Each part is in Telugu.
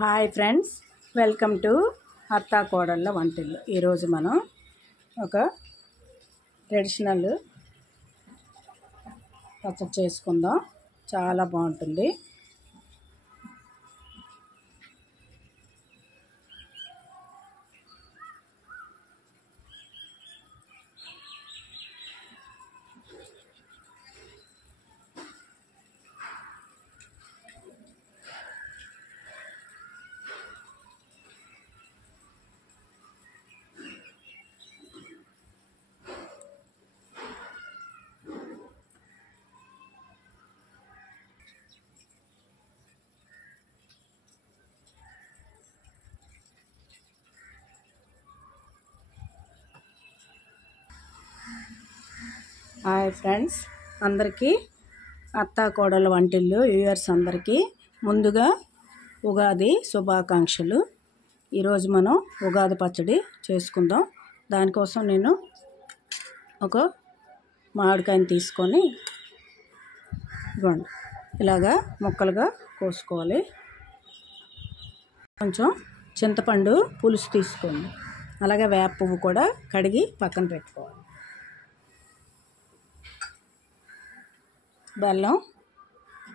హాయ్ ఫ్రెండ్స్, వెల్కమ్ టు అత్తా కోడళ్ళ వంటిల్లు. ఈరోజు మనం ఒక ట్రెడిషనల్ పచ్చడి చేసుకుందాం. చాలా బాగుంటుంది. హాయ్ ఫ్రెండ్స్, అందరికీ అత్తా కోడళ్ళ వంటిల్లు వ్యూవర్స్ అందరికీ ముందుగా ఉగాది శుభాకాంక్షలు. ఈరోజు మనం ఉగాది పచ్చడి చేసుకుందాం. దానికోసం నేను ఒక మామిడికాయని తీసుకొని ఇవ్వండి ఇలాగా ముక్కలుగా కోసుకోవాలి. కొంచెం చింతపండు పులుసు తీసుకోండి. అలాగే వేప పువ్వు కూడా కడిగి పక్కన పెట్టుకోవాలి. బెల్లం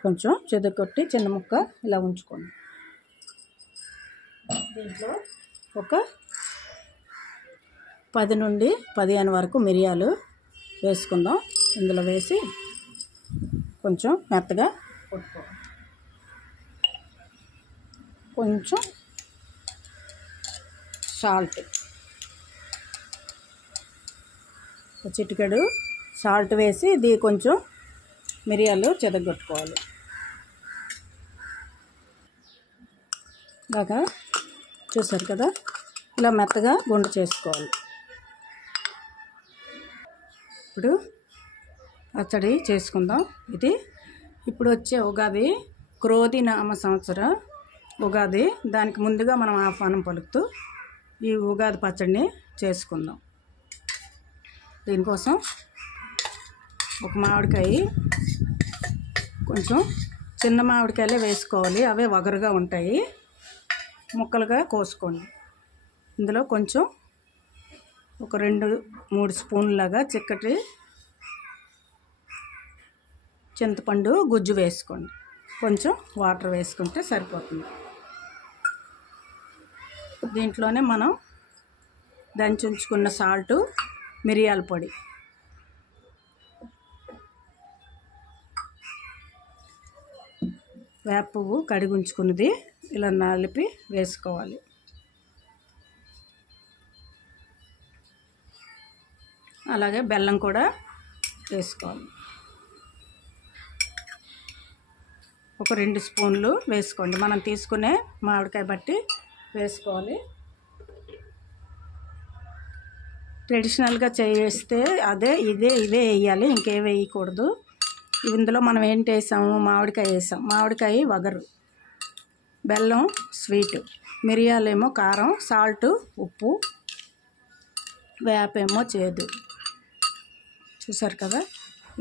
కొంచెం చెదకొట్టి చిన్న ముక్క ఇలా ఉంచుకోండి. దీంట్లో ఒక 10 నుండి 15 వరకు మిరియాలు వేసుకుందాం. ఇందులో వేసి కొంచెం మెత్తగా కొట్టుకోవాలి. కొంచెం సాల్ట్, చిటికెడు సాల్ట్ వేసి ఇది కొంచెం మిరియాలు చెదగొట్టుకోవాలి. బాగా చూసారు కదా, ఇలా మెత్తగా గుండు చేసుకోవాలి. ఇప్పుడు పచ్చడి చేసుకుందాం. ఇది ఇప్పుడు వచ్చే ఉగాది క్రోధి నామ సంవత్సర ఉగాది. దానికి ముందుగా మనం ఆహ్వానం పలుకుతూ ఈ ఉగాది పచ్చడిని చేసుకుందాం. దీనికోసం ఒక మామిడికాయ, కొంచెం చిన్న మామిడికాయలే వేసుకోవాలి, అవే వగరుగా ఉంటాయి. ముక్కలుగా కోసుకోండి. ఇందులో కొంచెం ఒక 2-3 స్పూన్లాగా చిక్కటి చింతపండు గుజ్జు వేసుకోండి. కొంచెం వాటర్ వేసుకుంటే సరిపోతుంది. దీంట్లోనే మనం దంచి ఉంచుకున్న సాల్టు, మిరియాల పొడి, వేప పువ్వు కడిగి ఉంచుకున్నది ఇలా నలిపి వేసుకోవాలి. అలాగే బెల్లం కూడా వేసుకోవాలి. ఒక 2 స్పూన్లు వేసుకోండి. మనం తీసుకునే మామిడికాయ బట్టి వేసుకోవాలి. ట్రెడిషనల్గా చేస్తే ఇవే వేయాలి, ఇంకే వేయకూడదు. ఇందులో మనం ఏంటి వేసాము? మామిడికాయ వేసాం. మామిడికాయ వగరు, బెల్లం స్వీటు, మిరియాలేమో కారం, సాల్టు ఉప్పు, వేపేమో చేదు. చూసారు కదా,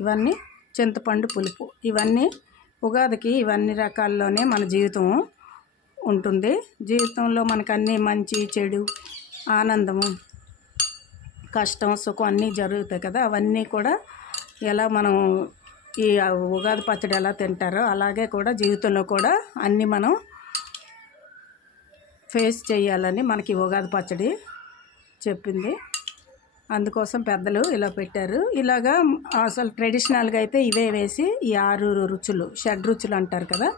ఇవన్నీ చింతపండు పులుపు. ఇవన్నీ ఉగాదికి ఇవన్నీ రకాల్లోనే మన జీవితం ఉంటుంది. జీవితంలో మనకు అన్నీ మంచి చెడు, ఆనందము, కష్టం, సుఖం అన్నీ జరుగుతాయి కదా. అవన్నీ కూడా ఎలా మనం ఈ ఉగాది పచ్చడి ఎలా తింటారో అలాగే కూడా జీవితంలో కూడా అన్నీ మనం ఫేస్ చేయాలని మనకి ఉగాది పచ్చడి చెప్పింది. అందుకోసం పెద్దలు ఇలా పెట్టారు. ఇలాగా అసలు ట్రెడిషనల్గా అయితే ఇవే వేసి ఈ 6 రుచులు, షడ్రుచులు అంటారు కదా,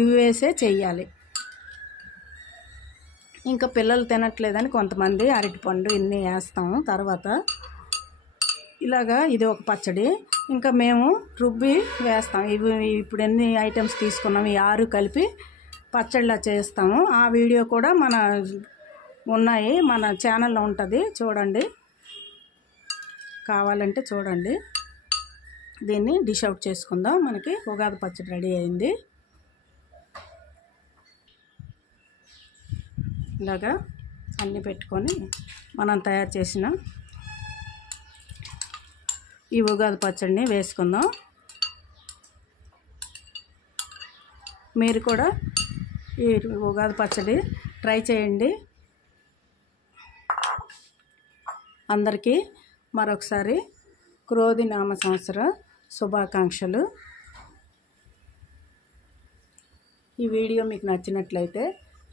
ఇవి వేసే చెయ్యాలి. ఇంకా పిల్లలు తినట్లేదని కొంతమంది అరటిపండు ఇన్ని వేస్తాము తర్వాత. ఇలాగా ఇది ఒక పచ్చడి. ఇంకా మేము రుబ్బి వేస్తాం. ఇవి ఇప్పుడు ఎన్ని ఐటమ్స్ తీసుకున్నాం, ఈ 6 కలిపి పచ్చడిలా చేస్తాము. ఆ వీడియో కూడా ఉన్నాయి, మన ఛానల్లో ఉంటుంది, చూడండి. కావాలంటే చూడండి. దీన్ని డిష్ అవుట్ చేసుకుందాం. మనకి ఉగాది పచ్చడి రెడీ అయింది. ఇలాగా అన్నీ పెట్టుకొని మనం తయారు చేసిన ఈ ఉగాది పచ్చడిని వేసుకుందాం. మీరు కూడా ఈ ఉగాది పచ్చడి ట్రై చేయండి. అందరికీ మరొకసారి క్రోధి నామ సంవత్సర శుభాకాంక్షలు. ఈ వీడియో మీకు నచ్చినట్లయితే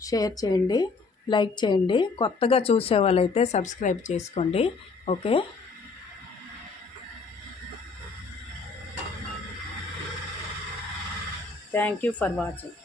షేర్ చేయండి, లైక్ చేయండి. కొత్తగా చూసే వాళ్ళైతే సబ్స్క్రైబ్ చేసుకోండి. Okay, thank you for watching.